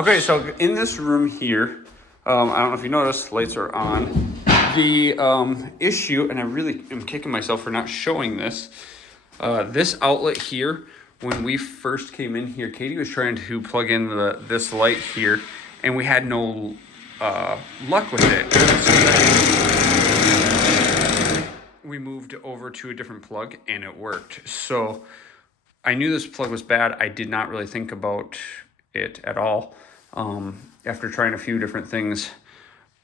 Okay, so in this room here, I don't know if you noticed, lights are on. The issue, and I really am kicking myself for not showing this, this outlet here, when we first came in here, Katie was trying to plug in this light here, and we had no luck with it. So we moved over to a different plug, and it worked. So I knew this plug was bad. I did not really think about it at all. After trying a few different things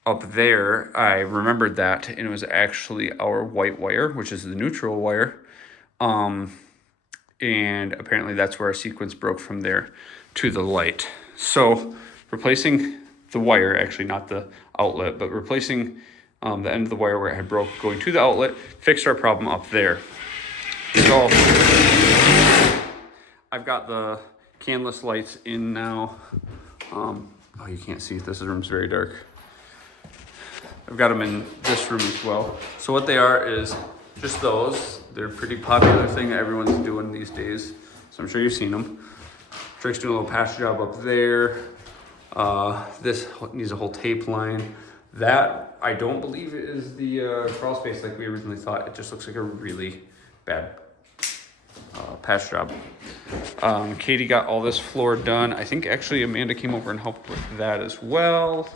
up there, I remembered that, and it was actually our white wire, which is the neutral wire. And apparently that's where our sequence broke from there to the light. So replacing the wire, actually not the outlet, but replacing the end of the wire where it had broke going to the outlet, fixed our problem up there. So I've got the canless lights in now. Oh, you can't see, this room's very dark. I've got them in this room as well. So what they are is just those. They're a pretty popular thing that everyone's doing these days. So I'm sure you've seen them. Drake's doing a little patch job up there. This needs a whole tape line. That, I don't believe is the crawl space like we originally thought. It just looks like a really bad patch job. Katie got all this floor done. I think actually Amanda came over and helped with that as well.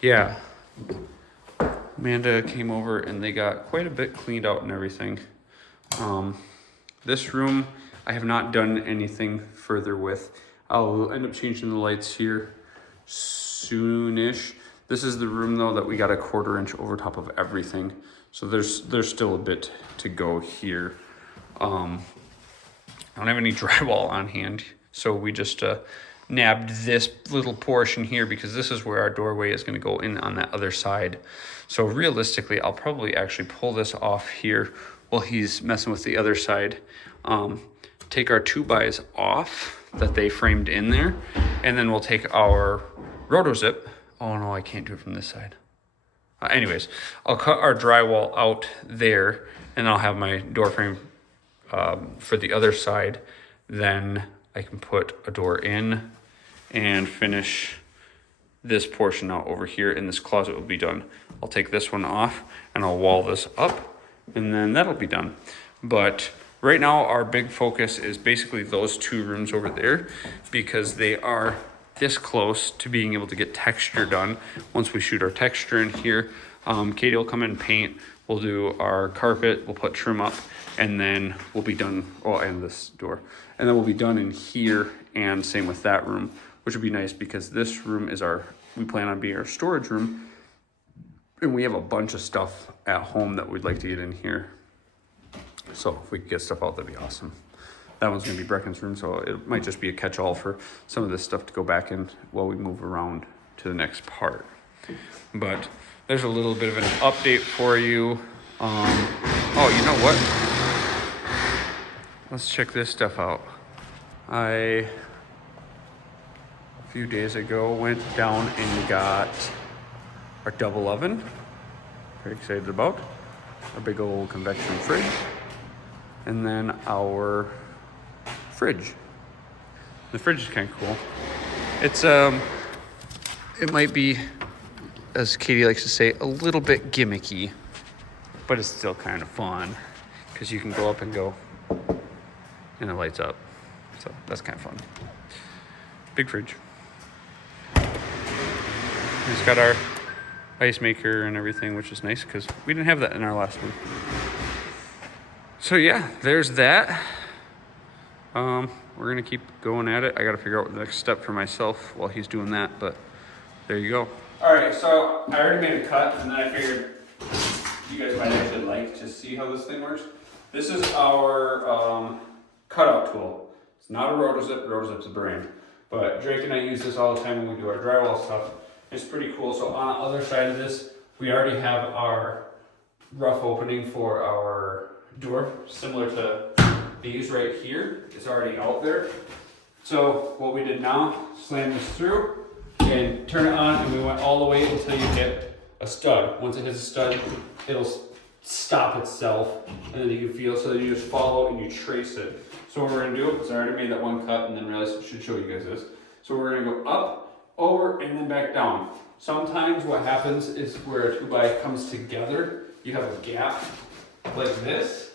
Yeah. Amanda came over and they got quite a bit cleaned out and everything. This room, I have not done anything further with. I'll end up changing the lights here soonish. This is the room though that we got a 1/4 inch over top of everything. So there's still a bit to go here. I don't have any drywall on hand, so we just nabbed this little portion here because this is where our doorway is going to go in on that other side. So realistically, I'll probably actually pull this off here while he's messing with the other side. Take our 2x off that they framed in there, and then we'll take our rotozip. Oh no, I can't do it from this side. Anyways, I'll cut our drywall out there, and I'll have my door frame for the other side. Then I can put a door in and finish this portion out over here, and this closet will be done. I'll take this one off and I'll wall this up, and then that'll be done. But right now our big focus is basically those 2 rooms over there because they are this close to being able to get texture done. Once we shoot our texture in here, Katie will come in and paint. We'll do our carpet, we'll put trim up, and then we'll be done, oh, and this door. And then we'll be done in here, and same with that room, which would be nice because this room is we plan on being our storage room, and we have a bunch of stuff at home that we'd like to get in here. So if we could get stuff out, that'd be awesome. That one's gonna be Brecken's room, so it might just be a catch-all for some of this stuff to go back in while we move around to the next part. But there's a little bit of an update for you. Oh, you know what? Let's check this stuff out. A few days ago went down and got our double oven. Very excited about. Our big old convection fridge. And then our fridge. The fridge is kind of cool. It's it might be, as Katie likes to say, a little bit gimmicky, but it's still kind of fun because you can go up and go and it lights up. So that's kind of fun. Big fridge. It's got our ice maker and everything, which is nice because we didn't have that in our last one. So yeah, there's that. We're gonna keep going at it. I gotta figure out the next step for myself while he's doing that, but there you go. All right, so I already made a cut, and then I figured you guys might actually like to see how this thing works. This is our cutout tool. It's not a rotozip. Rotozip's a brand, but Drake and I use this all the time when we do our drywall stuff. It's pretty cool. So on the other side of this, we already have our rough opening for our door, similar to these right here. It's already out there. So what we did now, slam this through and turn it on, and we went all the way until you hit a stud. Once it hits a stud, it'll stop itself, and then you can feel, so then you just follow and you trace it. So what we're gonna do is I already made that one cut and then realized I should show you guys this. So we're gonna go up, over, and then back down. Sometimes what happens is where a 2x comes together, you have a gap like this,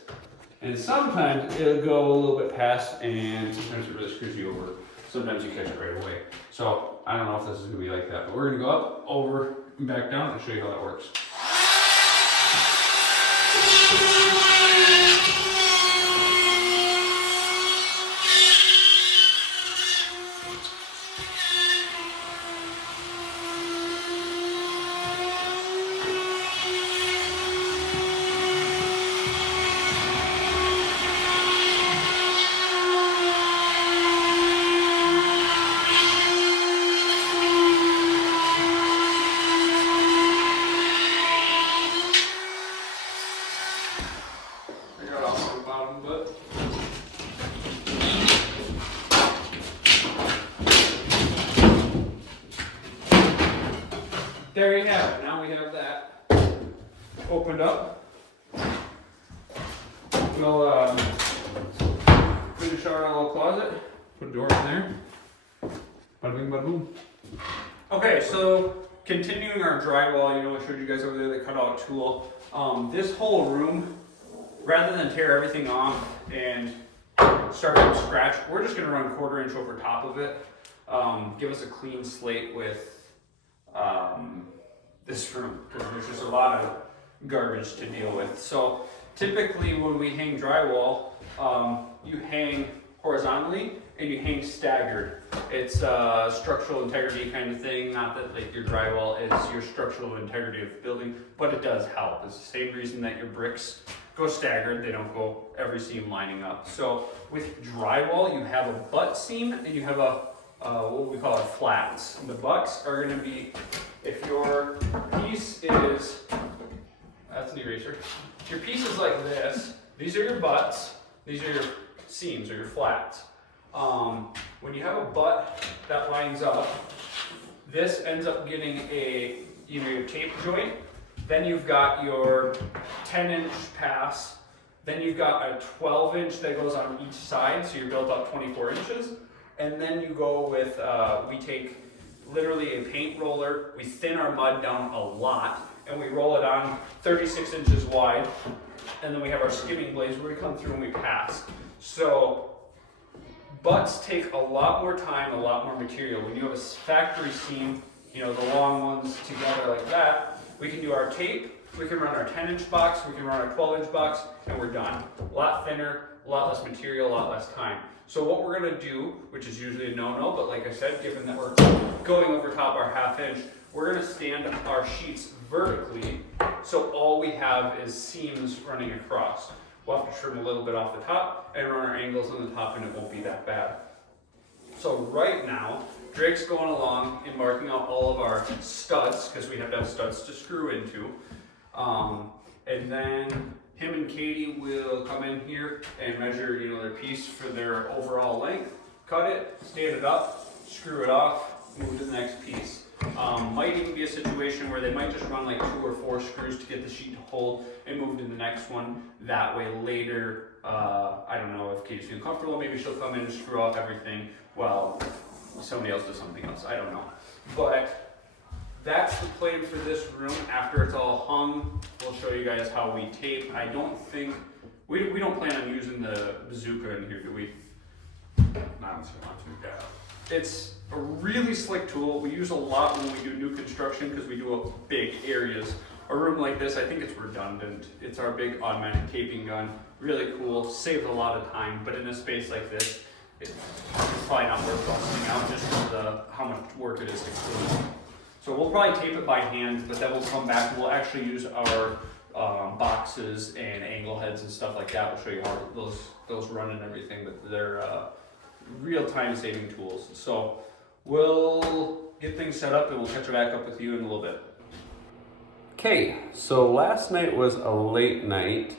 and sometimes it'll go a little bit past, and sometimes it really screws you over. Sometimes you catch it right away. So I don't know if this is gonna be like that, but we're gonna go up, over, and back down and show you how that works. There you have it. Now we have that opened up. We'll finish our little closet. Put a door in there. Bada bing, bada boom. Okay, so continuing our drywall, you know, I showed you guys over there the cutout tool. This whole room, rather than tear everything off and start from scratch, we're just going to run 1/4 inch over top of it. Give us a clean slate with this room, because there's just a lot of garbage to deal with. So typically when we hang drywall, you hang horizontally and you hang staggered. It's a structural integrity kind of thing, not that like your drywall is your structural integrity of the building, but it does help. It's the same reason that your bricks go staggered, they don't go every seam lining up. So with drywall, you have a butt seam and you have a what we call it flats. And the butts are going to be, if your piece is, that's an eraser. If your piece is like this, these are your butts, these are your seams or your flats. When you have a butt that lines up, this ends up getting either your tape joint, then you've got your 10-inch pass, then you've got a 12-inch that goes on each side, so you're built up 24 inches. And then you go with, we take literally a paint roller, we thin our mud down a lot, and we roll it on 36 inches wide, and then we have our skimming blades where we come through and we pass. So butts take a lot more time, a lot more material. When you have a factory seam, you know, the long ones together like that, we can do our tape, we can run our 10-inch box, we can run our 12-inch box, and we're done. A lot thinner, a lot less material, a lot less time. So what we're going to do, which is usually a no-no, but like I said, given that we're going over top our 1/2 inch, we're going to stand our sheets vertically, so all we have is seams running across. We'll have to trim a little bit off the top and run our angles on the top, and it won't be that bad. So right now, Drake's going along and marking out all of our studs, because we have to have studs to screw into. And then him and Katie will come in here and measure, you know, their piece for their overall length, cut it, stand it up, screw it off, move to the next piece. Might even be a situation where they might just run like 2 or 4 screws to get the sheet to hold and move to the next one. That way later, I don't know if Katie's feeling comfortable, maybe she'll come in and screw off everything while somebody else does something else, I don't know. But that's the plan for this room. After it's all hung, we'll show you guys how we tape. I don't think, we don't plan on using the bazooka in here, do we? Not unless you want to, yeah. It's a really slick tool. We use a lot when we do new construction because we do big areas. A room like this, I think it's redundant. It's our big automatic taping gun. Really cool, saves a lot of time, but in a space like this, it's probably not worth busting out just because of how much work it is to clean. So we'll probably tape it by hand, but then we'll come back and we'll actually use our boxes and angle heads and stuff like that. We'll show you how those run and everything, but they're real time saving tools. So we'll get things set up and we'll catch back up with you in a little bit. Okay, so last night was a late night.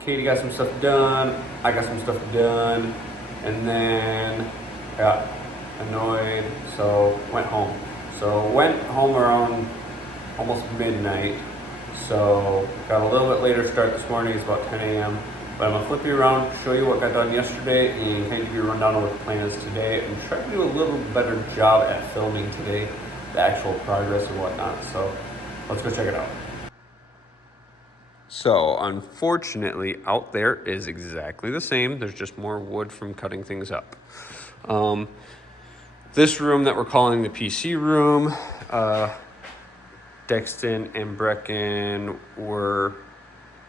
Katie got some stuff done, I got some stuff done, and then got annoyed, so went home. So went home around almost midnight. So got a little bit later start this morning, it's about 10 a.m. But I'm gonna flip you around, show you what got done yesterday, and kind of give you a rundown of what the plan is today, and try to do a little better job at filming today, the actual progress and whatnot. So let's go check it out. So unfortunately, out there is exactly the same. There's just more wood from cutting things up. This room that we're calling the PC room, Dexton and Brecken were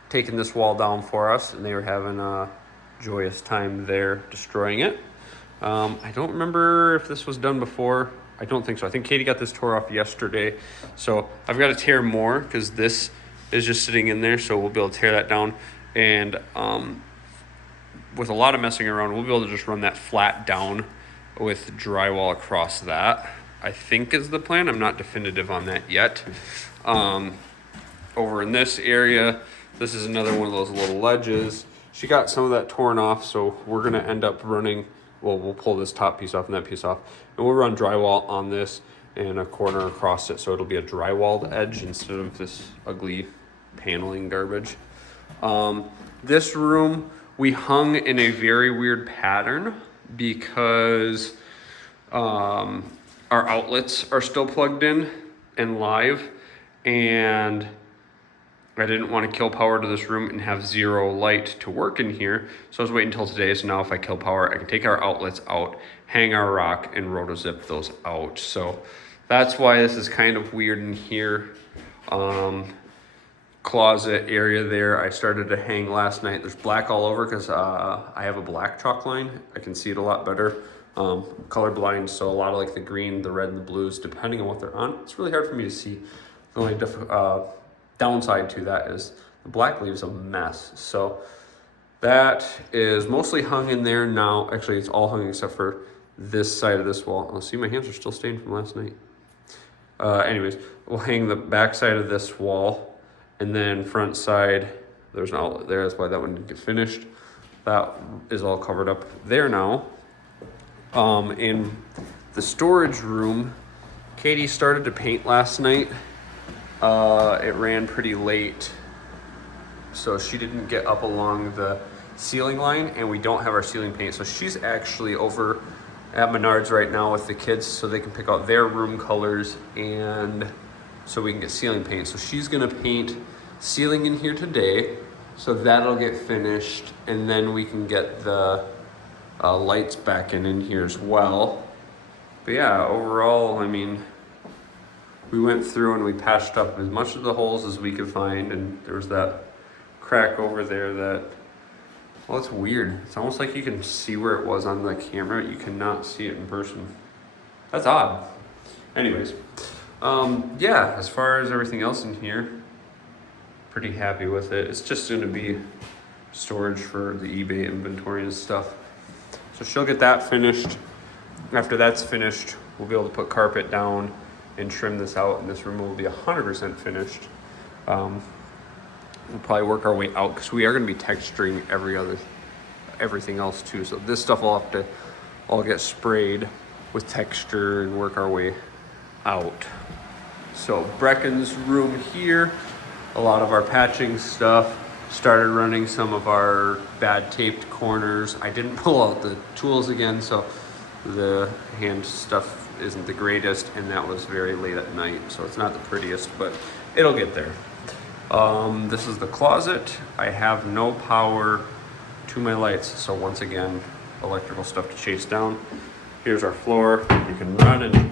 taking this wall down for us, and they were having a joyous time there destroying it. I don't remember if this was done before. I don't think so. I think Katie got this tore off yesterday. So I've got to tear more because this is just sitting in there, so we'll be able to tear that down. And with a lot of messing around, we'll be able to just run that flat down with drywall across that, I think is the plan. I'm not definitive on that yet. Over in this area, this is another one of those little ledges. She got some of that torn off, so we're gonna end up running, well, we'll pull this top piece off and that piece off, and we'll run drywall on this and a corner across it, so it'll be a drywalled edge instead of this ugly paneling garbage. This room we hung in a very weird pattern because our outlets are still plugged in and live, and I didn't want to kill power to this room and have zero light to work in here, so I was waiting until today. So now if I kill power, I can take our outlets out, hang our rock, and rotozip those out. So that's why this is kind of weird in here. Closet area there, I started to hang last night. There's black all over because I have a black chalk line. I can see it a lot better. Colorblind, so a lot of like the green, the red, and the blues, depending on what they're on, it's really hard for me to see. The only downside to that is the black leaves a mess. So that is mostly hung in there now. Actually, it's all hung except for this side of this wall. I'll see my hands are still stained from last night. Anyways, we'll hang the back side of this wall. And then front side, there's an outlet there. That's why that one didn't get finished. That is all covered up there now. In the storage room, Katie started to paint last night. It ran pretty late, so she didn't get up along the ceiling line, and we don't have our ceiling paint. So she's actually over at Menards right now with the kids so they can pick out their room colors and so we can get ceiling paint. So she's gonna paint ceiling in here today, so that'll get finished, and then we can get the lights back in here as well. But yeah, overall, I mean, we went through and we patched up as much of the holes as we could find, and there was that crack over there that, well, it's weird. It's almost like you can see where it was on the camera. You cannot see it in person. That's odd. Anyways. Yeah, as far as everything else in here, pretty happy with it. It's just going to be storage for the eBay inventory and stuff. So she'll get that finished. After that's finished, we'll be able to put carpet down and trim this out, and this room will be 100% finished. We'll probably work our way out because we are going to be texturing everything else too. So this stuff will have to all get sprayed with texture and work our way out. So Brecken's room here, a lot of our patching stuff, started running some of our bad taped corners. I didn't pull out the tools again, so the hand stuff isn't the greatest, and that was very late at night, so it's not the prettiest, but it'll get there. This is the closet. I have no power to my lights, so once again, electrical stuff to chase down. Here's our floor. You can run and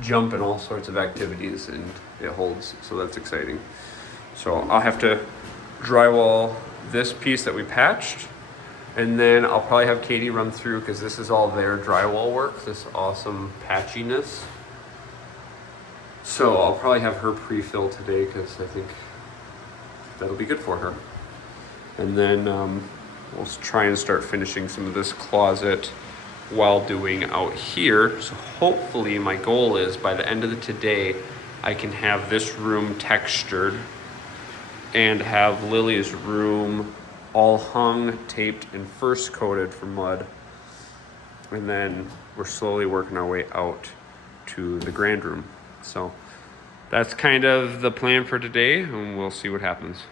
jump in all sorts of activities, and it holds, so that's exciting. So I'll have to drywall this piece that we patched, and then I'll probably have Katie run through, because this is all their drywall work, this awesome patchiness. So I'll probably have her pre-fill today, because I think that'll be good for her. And then we'll try and start finishing some of this closet while doing out here. So hopefully my goal is by the end of today, I can have this room textured and have Lily's room all hung, taped, and first coated for mud. And then we're slowly working our way out to the grand room. So that's kind of the plan for today, and we'll see what happens.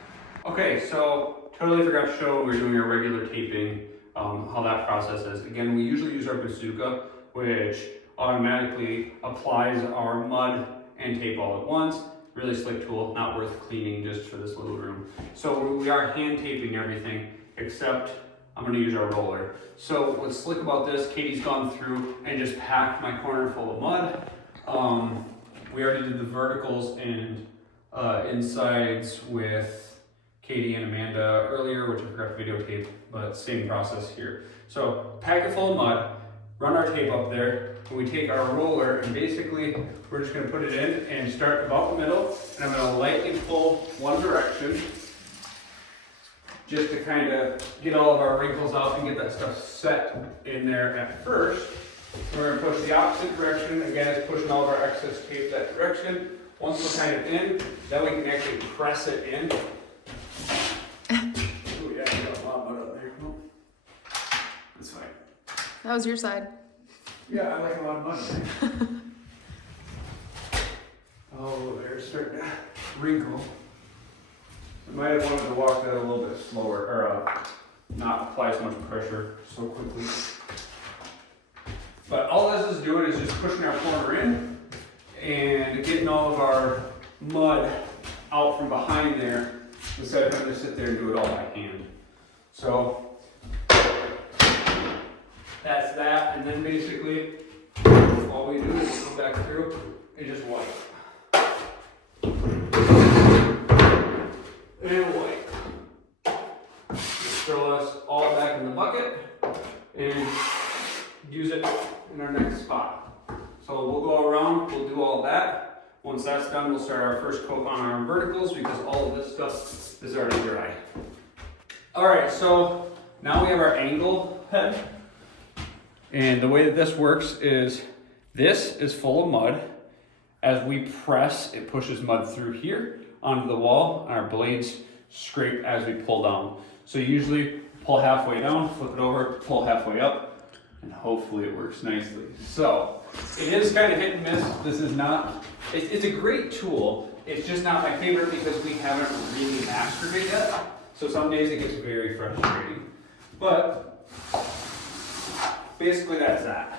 Okay, so totally forgot to show when we were doing our regular taping, how that process is. Again, we usually use our bazooka, which automatically applies our mud and tape all at once. Really slick tool, not worth cleaning just for this little room. So we are hand taping everything, except I'm gonna use our roller. So what's slick about this, Katie's gone through and just packed my corner full of mud. We already did the verticals and insides with Katie and Amanda earlier, which I forgot to videotape, but same process here. So pack it full of mud, run our tape up there, and we take our roller and basically we're just gonna put it in and start about the middle, and I'm gonna lightly pull one direction just to kind of get all of our wrinkles out and get that stuff set in there at first. We're gonna push the opposite direction. Again, it's pushing all of our excess tape that direction. Once we're kind of in, then we can actually press it in. Oh yeah, I got a lot of mud up there. That's fine. That was your side. Yeah, I like a lot of mud. Oh, they're starting to wrinkle. I might have wanted to walk that a little bit slower, or not apply so much pressure so quickly. But all this is doing is just pushing our corner in and getting all of our mud out from behind there instead of having to sit there and do it all by hand. So that's that, and then basically all we do is come back through and just wipe. And wipe. Just throw us all back in the bucket and use it in our next spot. So we'll go around, we'll do all that. Once that's done, we'll start our first coat on our verticals because all of this stuff is already dry. All right, so now we have our angle head. And the way that this works is this is full of mud. As we press, it pushes mud through here onto the wall, and our blades scrape as we pull down. So usually pull halfway down, flip it over, pull halfway up, and hopefully it works nicely. So it is kind of hit and miss. This is not, it's a great tool. It's just not my favorite because we haven't really mastered it yet. So some days it gets very frustrating. But basically that's that.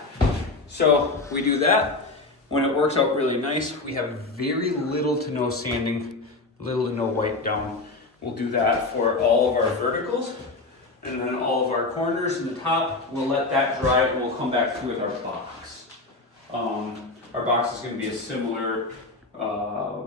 So we do that. When it works out really nice, we have very little to no sanding, little to no wipe down. We'll do that for all of our verticals, and then all of our corners and the top. We'll let that dry, and we'll come back through with our box. Our box is going to be a similar, I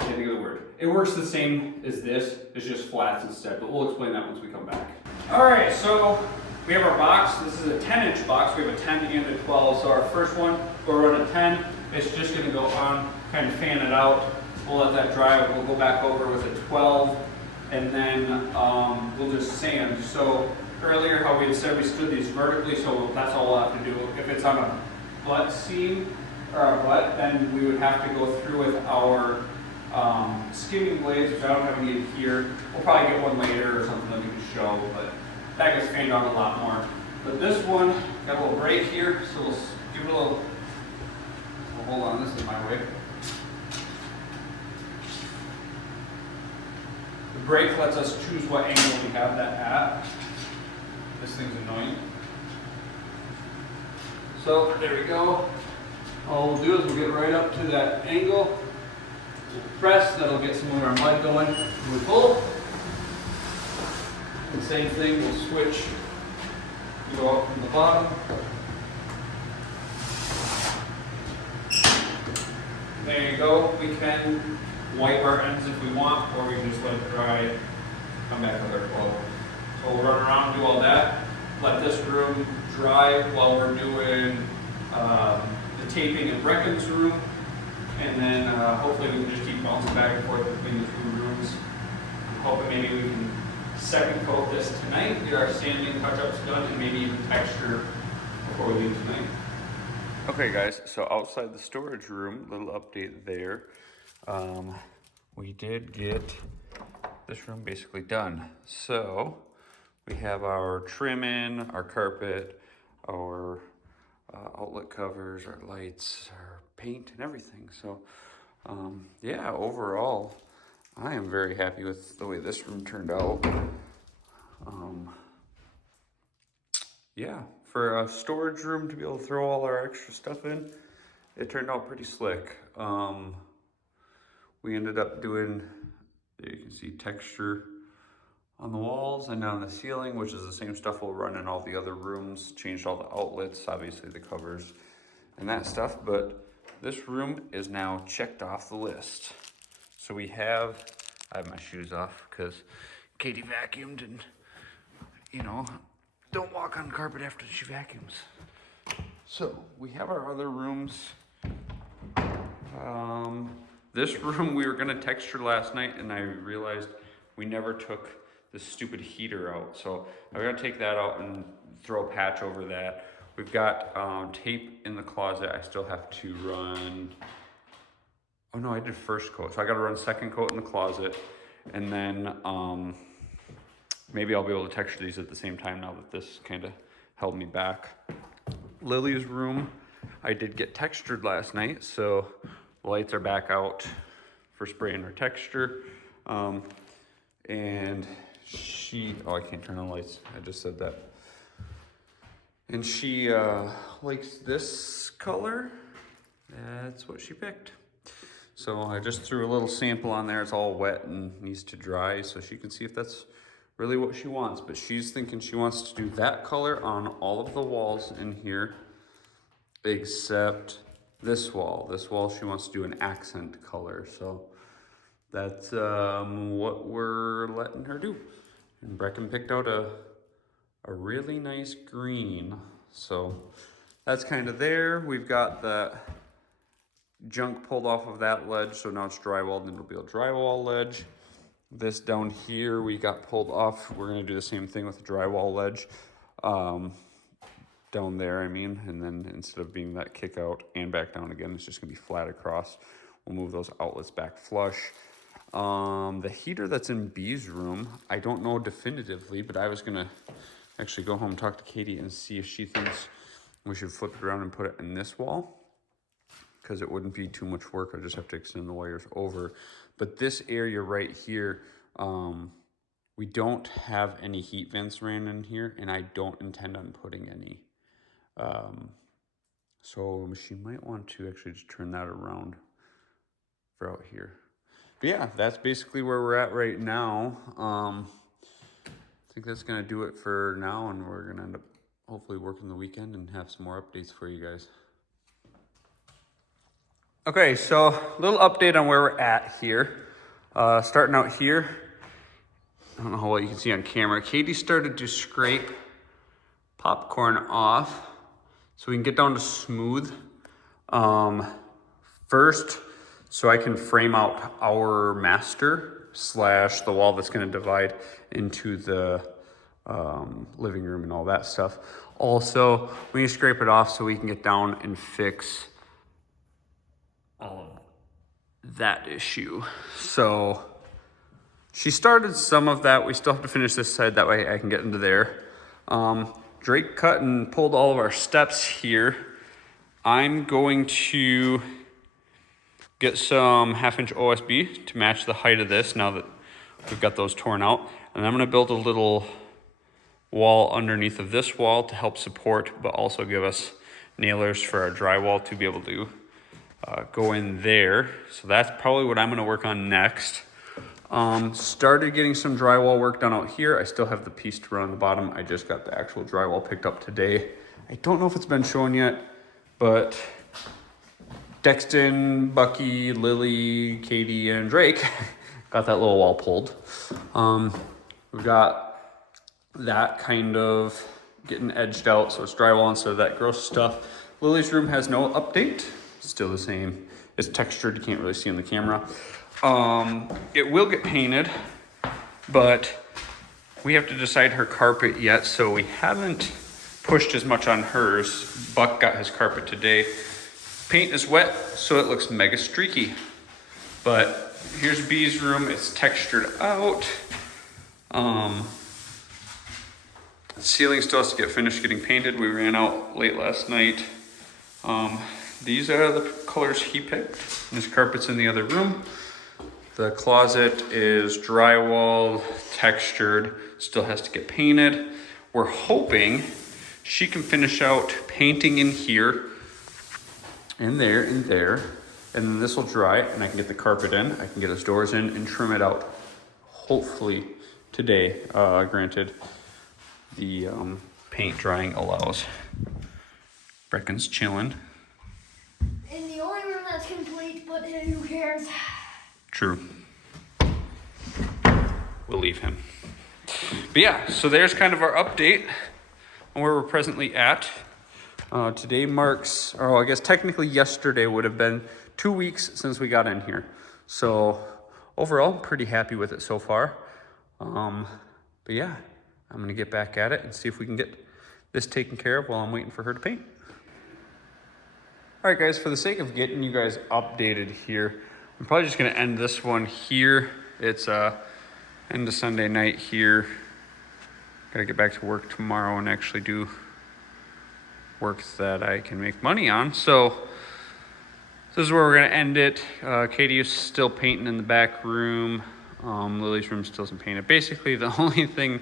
can't think of the word. It works the same as this, it's just flats instead, but we'll explain that once we come back. All right, so we have our box. This is a 10-inch box. We have a 10 and a 12. So our first one, we'll run a 10. It's just going to go on, kind of fan it out. We'll let that dry. We'll go back over with a 12, and then we'll just sand. So earlier, how we had said we stood these vertically, so that's all we'll have to do. If it's on a butt seam or a butt, then we would have to go through with our skimming blades, which I don't have any here. We'll probably get one later or something that we can show, but that gets fanned out a lot more. But this one, got a little break here, so we'll give it a little, hold on, this is my way. The brake lets us choose what angle we have that at. This thing's annoying. So there we go. All we'll do is we'll get right up to that angle. We'll press, that'll get some of our mud going. And we pull. The same thing, we'll switch, go out from the bottom. There you go. We can wipe our ends if we want, or we can just let it dry, come back with our 12. So we'll run around, do all that, let this room dry while we're doing the taping in Brecken's room, and then hopefully we can just keep bouncing back and forth between the two rooms. I'm hoping maybe we can second coat this tonight, get our sanding touch-ups done, and maybe even texture before we leave tonight. Okay guys, so outside the storage room, little update there. We did get this room basically done. So we have our trim in, our carpet, our outlet covers, our lights, our paint and everything. So yeah, overall, I am very happy with the way this room turned out. Yeah, for a storage room to be able to throw all our extra stuff in, it turned out pretty slick. We ended up doing, there you can see texture on the walls and on the ceiling, which is the same stuff we'll run in all the other rooms. Changed all the outlets, obviously the covers and that stuff, but this room is now checked off the list. So we have, I have my shoes off because Katie vacuumed and, you know, don't walk on carpet after she vacuums. So we have our other rooms. This room we were gonna texture last night and I realized we never took the stupid heater out. So I'm gonna take that out and throw a patch over that. We've got tape in the closet. I still have to run, oh no, I did first coat. So I gotta run second coat in the closet. And then maybe I'll be able to texture these at the same time now that this kind of held me back. Lily's room, I did get textured last night, so the lights are back out for spraying her texture. And she, oh, I can't turn on lights. I just said that. And she likes this color. That's what she picked. So I just threw a little sample on there. It's all wet and needs to dry so she can see if that's really what she wants. But she's thinking she wants to do that color on all of the walls in here, except this wall. This wall she wants to do an accent color. So that's what we're letting her do. And Brecken picked out a really nice green. So that's kind of there. We've got the junk pulled off of that ledge, so now it's drywall, and then it'll be a drywall ledge. This down here we got pulled off. We're gonna do the same thing with the drywall ledge down there, I mean, and then instead of being that kick out and back down again, it's just gonna be flat across. We'll move those outlets back flush. The heater that's in B's room, I don't know definitively, but I was gonna actually go home and talk to Katie and see if she thinks we should flip it around and put it in this wall, because it wouldn't be too much work. I just have to extend the wires over. But this area right here, we don't have any heat vents ran in here, and I don't intend on putting any. So she might want to actually just turn that around for out here. But yeah, that's basically where we're at right now. I think that's gonna do it for now, and we're gonna end up hopefully working the weekend and have some more updates for you guys. Okay, so a little update on where we're at here. Starting out here, I don't know how well you can see on camera. Katie started to scrape popcorn off so we can get down to smooth. First, so I can frame out our master slash the wall that's gonna divide into the living room and all that stuff. Also, we need to scrape it off so we can get down and fix all of that issue. So she started some of that. We still have to finish this side, that way I can get into there. Drake cut and pulled all of our steps here. I'm going to get some 1/2-inch OSB to match the height of this now that we've got those torn out. And I'm gonna build a little wall underneath of this wall to help support, but also give us nailers for our drywall to be able to go in there. So that's probably what I'm gonna work on next. Started getting some drywall work done out here. I still have the piece to run on the bottom. I just got the actual drywall picked up today. I don't know if it's been shown yet, but Dexton, Bucky, Lily, Katie, and Drake got that little wall pulled. We've got that kind of getting edged out, so it's drywall instead of that gross stuff. Lily's room has no update. Still the same. It's textured, you can't really see on the camera. It will get painted, but we have to decide her carpet yet, so we haven't pushed as much on hers. Buck got his carpet today. Paint is wet, so it looks mega streaky. But here's B's room, it's textured out. Ceiling still has to get finished getting painted. We ran out late last night. These are the colors he picked. This carpet's in the other room. The closet is drywall, textured, still has to get painted. We're hoping she can finish out painting in here, in there, and there. And then this will dry and I can get the carpet in, I can get his doors in and trim it out. Hopefully today, granted the paint drying allows. Brecken's chilling. In the only room that's complete, but who cares? True. We'll leave him. But yeah, so there's kind of our update on where we're presently at. Today marks, or I guess technically yesterday would have been 2 weeks since we got in here. So overall, pretty happy with it so far. But yeah, I'm gonna get back at it and see if we can get this taken care of while I'm waiting for her to paint. All right guys, for the sake of getting you guys updated here, I'm probably just gonna end this one here. It's end of Sunday night here. Gotta get back to work tomorrow and actually do work that I can make money on. So this is where we're gonna end it. Katie is still painting in the back room. Lily's room still isn't painted. Basically, the only thing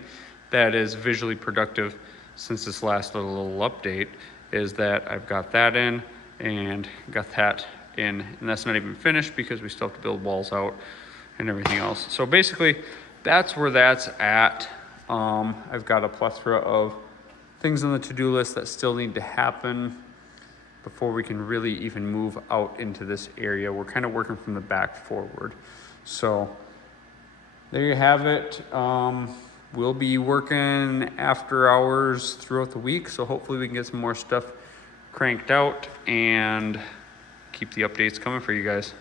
that is visually productive since this last little update is that I've got that in and got that in, and that's not even finished because we still have to build walls out and everything else. So basically, that's where that's at. I've got a plethora of things on the to-do list that still need to happen before we can really even move out into this area. We're kind of working from the back forward. So there you have it. We'll be working after hours throughout the week, so hopefully we can get some more stuff cranked out and keep the updates coming for you guys.